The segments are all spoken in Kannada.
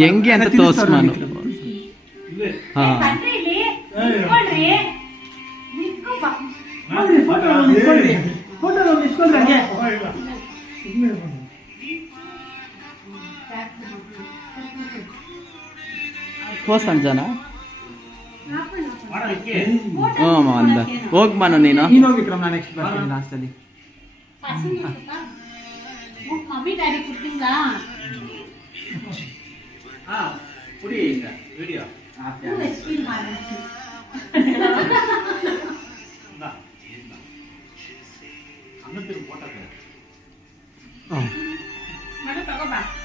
ಹೆಂಗೆ ಅಂತ ತೋರ್ಸ್ ನಾನು. ಸಂಜನಾ ಅಂದ ಹೋಗ್ಮಾನು ನೀನು ವಿಕ್ರಮ್. ನಾನು ನೆಕ್ಸ್ಟ್ ಬರ್ತೀನಿ ಲಾಸ್ಟ್ ಅಲ್ಲಿ. ಮಮ್ಮಿ ಡ್ಯಾಡಿ ಕುಟ್ಟಿಂಗಾ ಪುಡಿ ಈಗ ವಿಡಿಯೋ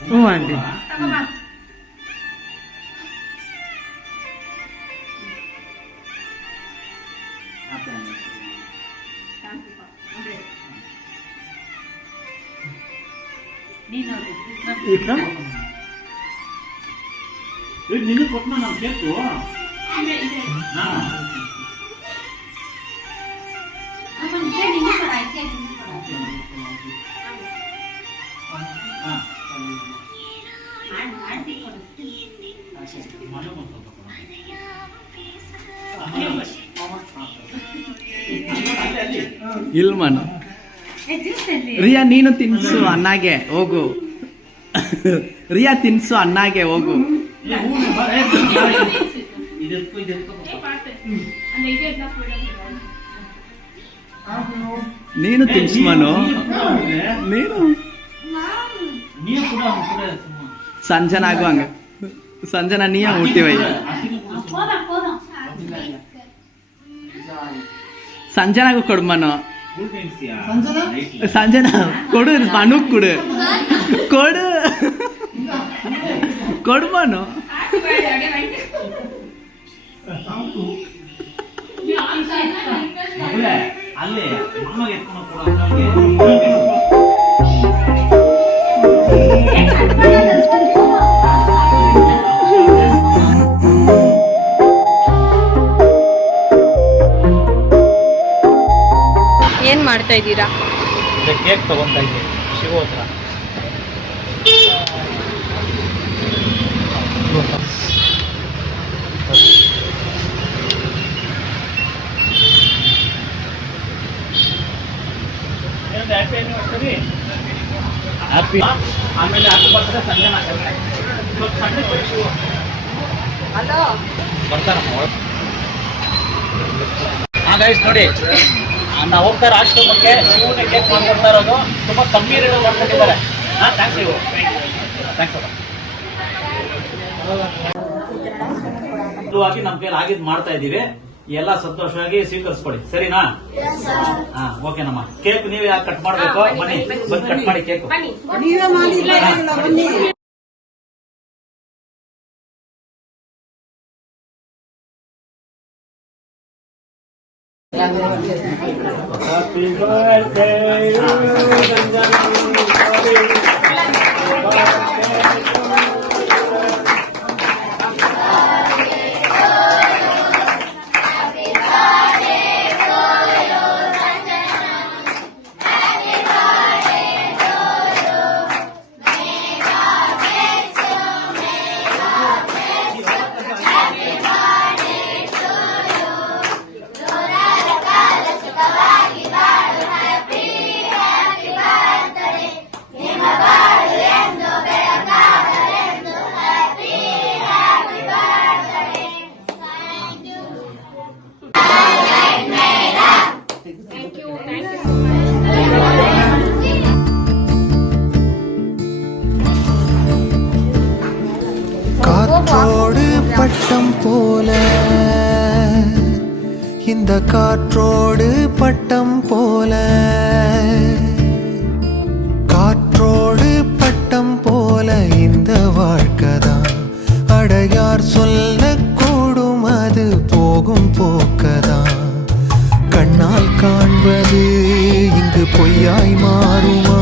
ಹ್ಞೂ ಆಂಟಿ. ವಿಕ್ರಮ್ ನಿನ್ನ ಕೊಟ್ಟ ನಾವು ಕೇಳ್ತು ಇಲ್ಮನ್ ರಿಯಾ ನೀನು ತಿನ್ಸು ಅಣ್ಣಾಗೆ ಹೋಗು. ರಿಯಾ ತಿನ್ಸು ಅಣ್ಣಾಗೆ ಹೋಗು. ನೀನು ತಿನ್ಸ್ಮನು. ನೀನು ಸಂಜನಾಗು ಹಂಗ. ಸಂಜನಾ ನೀ ಹುಟ್ಟಿವಯ್ಯ. ಸಂಜನಾಗು ಕೊಡ್ಮನು. ಸಂಜನಾ ಕೊಡು ಮನು ಕೊಡು ಕೊಡು ಕೊಡ್ಮನು. ಅಲ್ಲೇ ಏನ್ ಮಾಡ್ತಾ ಇದ್ದೀರಾ? ಕೇಕ್ ತಗೊಂತಾ ಇದ್ದೀವಿ ಶಿವ ಹತ್ರ. ಹ್ಯಾಪಿ. ಆಮೇಲೆ ಅದು ಬರ್ತಾರೆ ಸಂಜನಾ ಬರ್ತಾರಮ್ಮ. ಹಾಂ ಗೈಸ್ ನೋಡಿ, ನಾವು ಹೋಗ್ತಾ ಆಶ್ರಮಕ್ಕೆ ಶಿವನಿಗೆ ಕೇಕ್ ಮಾಡ್ಕೊಡ್ತಾ ಇರೋದು. ತುಂಬ ಕಮ್ಮಿ ರೇಟ್ ಮಾಡ್ಕೊಂಡಿದ್ದಾರೆ. ಹಾಂ ಥ್ಯಾಂಕ್ಸ್ ಶಿವು, ಥ್ಯಾಂಕ್ಸ್ ಅಲ್ಲ. ನಮ್ಮ ಕೈಲಿ ಆಗಿದ್ದು ಮಾಡ್ತಾ ಇದ್ದೀವಿ. ಎಲ್ಲ ಸಂತೋಷವಾಗಿ ಸ್ವೀಕರಿಸ್ಕೊಡಿ, ಸರಿನಾ? ಹಾ ಓಕೆ ನಮ್ಮ ಕೇಕ್ ನೀವೇ ಯಾಕೆ ಕಟ್ ಮಾಡ್ಬೇಕು? ಬನ್ನಿ ಬಂದು ಕಟ್ ಮಾಡಿ ಕೇಕ್. Happy birthday to காற்றோடு பட்டம் போல இந்த காற்றோடு பட்டம் போல காற்றோடு பட்டம் போல இந்த வாழ்க்கைதான் அடையார் சொல்லக்கூடும் அது போகும் போக்கதான் கண்ணால் காண்பது இங்கு பொய்யாய் மாறுமா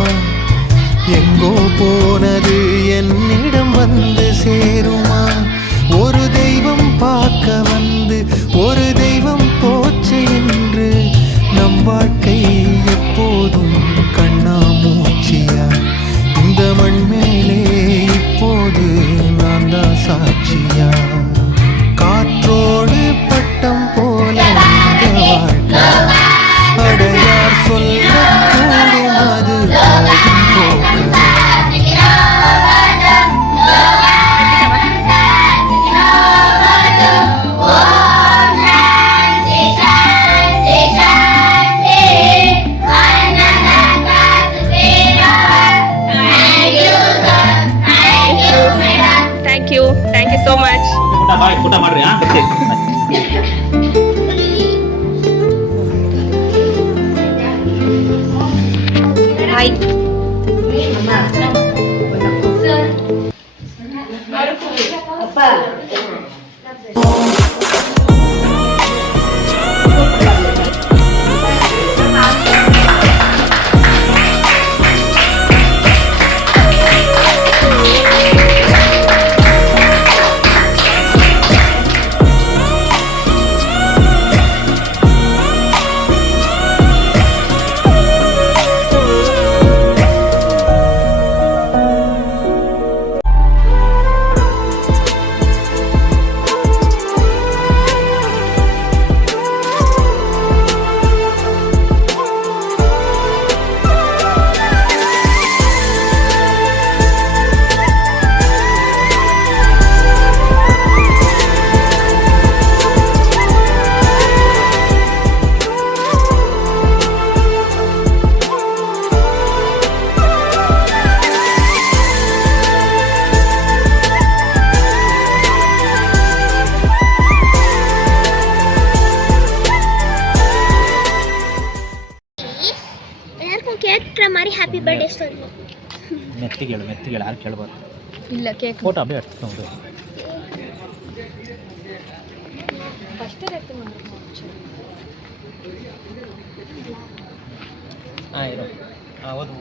எங்கோ போனது என்னிடம் வந்து சேருமா ஒரு தெய்வம் பார்க்க வந்து ஒரு தெய்வம் போச்சு என்று நம் வாழ்க்கை ಹಾಯ್. ಎಲ್ಲರಿಗೂ ಕೇಕ್ ಟ್ರೈ ಮಾಡಿ ಹ್ಯಾಪಿ ಬರ್ಡೇ ಸ್ಟೋರಿ. ಮೆತ್ತಿಗೆ ಹೇಳು ಯಾರು ಕೇಳಬಾರ್ದು. ಇಲ್ಲ ಕೇಕ್ ಫೋಟೋ ಅಪ್ಡೇಟ್ ಹಚ್ಕೊಂಡು ಇರೋ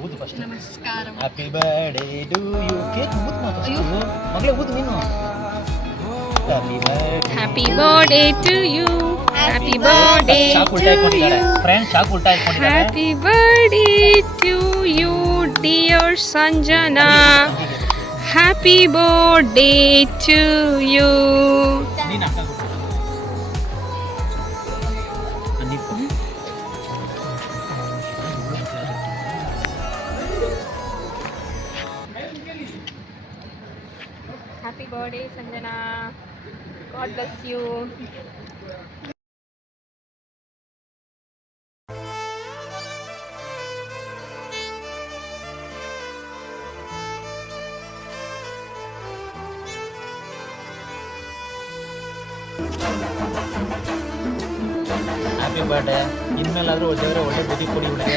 ಊದು ಫಸ್ಟ್. ನಮಸ್ಕಾರ. Happy birthday to you. Cake ಊದು ಮಗಳೇ, ಊದು ನೀನು. Happy birthday. Happy birthday to you. Happy birthday ಚಾಕು ಉಲ್ಟಾ ಇಟ್ಕೊಂಡಿದ್ದಾರೆ ಫ್ರೆಂಡ್, ಚಾಕು ಉಲ್ಟಾ ಇಟ್ಕೊಂಡಿದ್ದಾರೆ. Happy birthday to you dear Sanjana. Happy birthday to you. ನೀನು ಅಕ್ಕ ಕೊಡು. ನೀನು ಕೊಡು. Happy birthday Sanjana. God bless you. Happy birthday. ಇನ್ಮೇಲಾದ್ರೂ ದೇವರೇ ಒಳ್ಳೆ ಬುದ್ಧಿ ಕೊಡಿ ಹುಡುಗಿ.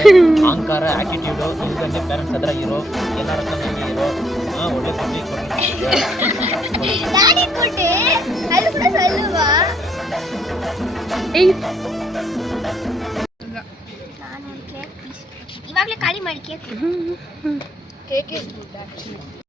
ಅಹಂಕಾರ, ಆಟಿಟ್ಯೂಡು ಇಲ್ದಂಗೆ ಪೇರೆಂಟ್ಸ್ ಹತ್ರ ಇರೋ, ಎಲ್ಲರ ಹತ್ರ ಇರೋ. ಒಳ್ಳೆ ಬುದ್ಧಿ ಕೊಡಿ. ಗಾಡಿ ಕೊಟ್ಟೆ ಅದು ಕೂಡ ಸಲ್ಲುವಾ. ನಾನು ಕೇಕ್ ಇವಾಗಲೇ ಖಾಲಿ ಮಾಡಿ cake. Cake is good actually.